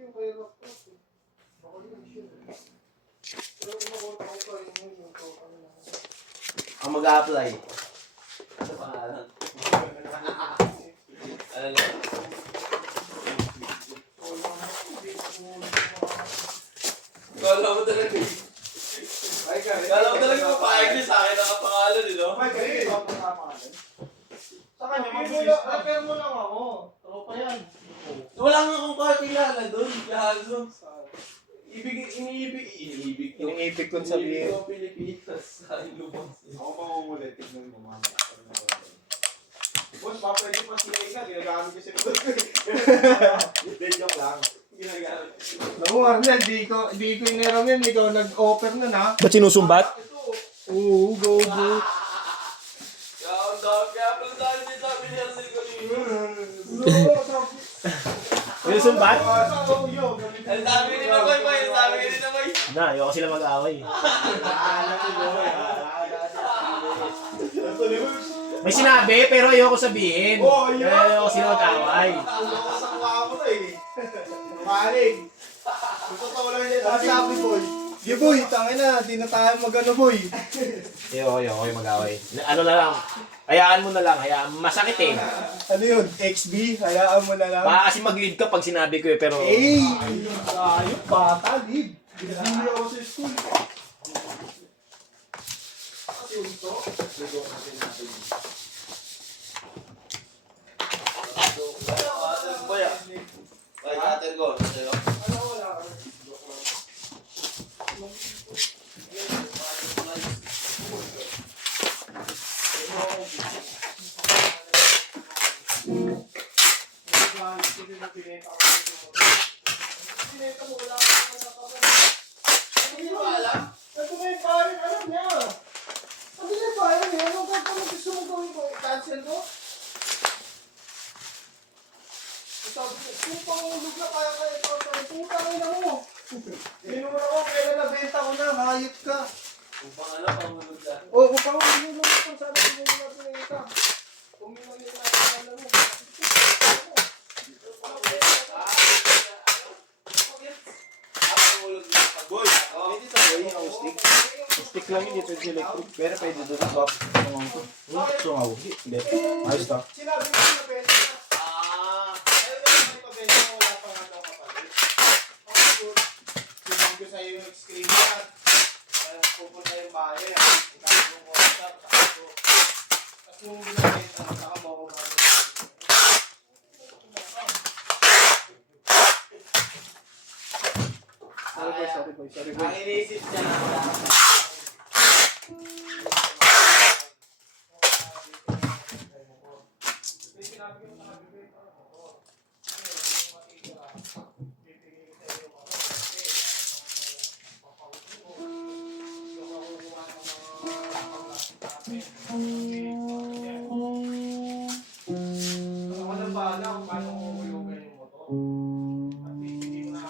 yung kaya laptop eh. Baka yun siya. Pero kung makunta ko pa yun yung total na. Ang mag-a-apply. Ano pangalan? Ano lang? Kala mo talaga eh. Kala mo talaga mapayag niya sa akin ang pangalan eh, no? May ganyan ba po sa pangalan? Sa kanya, repair mo lang ako. Tropa yan. Wala nga akong kakilala doon. Gago. Iniibig kong sabihin. Iniibig ko Pilipinas sa ilubang. Ako pa umulit, tignan mo mama. Boss, papwede pa siya ka, ginagamit ko sa likod ko. Hindi, joke lang. Ginagamit. Naku, Arnel, di ko iniram yan. Ikaw nag-offer nun ha. Ba't sinusumbat? Oo, go. Kaya pala dahil din sabi ni Arnel kanina. Sinusumbat? Ang sabi ni Makoy pa, ang sabi ni Makoy. Na, ayoko sila mag-away. May sinabi, pero ayoko sabihin. Ayoko sila mag-away. Ako sa kuha ko eh. Maling. Totoo lang yan. Sabi, boy. Di boy, tangin na. Di na tayo mag-ano, boy. Ayoko yung mag-away. Ano na lang, hayaan mo na lang, masakit eh. Ano yun? XB? Hayaan mo na lang. Baka kasi mag-lead ka pag sinabi ko eh, pero... Ayun, bata, leave. Hindi ako sa school. Ay, natin ko. Cancel ko? Sabi ko, kung pangulog na kaya ito, putang ina mo. Minura ko, kailan nabenta ko na, hayop ka. Kung pang pangulog na. O, kung pangulog na ito, sabi ko muna pinita. Kung minuli na alam mo. Boy, pwede sa boy yung stick. Stick lang yun dito sa electric. Pero pwede doon sa top. Sungaw. Hindi. Ayos to. Sinabi ko na benta na. Pero naman may pabenta ko, wala pa nga daw kapalit. Okay, good. Sinabi ko sa'yo yung screenshot. Pupunta yung bayan. Itago yung WhatsApp. Tapos nung binabenta, saka mo ako bago. Sorry boy. Ang inisip niya na. Ako nang bahala kung paano ko uyugan yung motor. At hindi ko na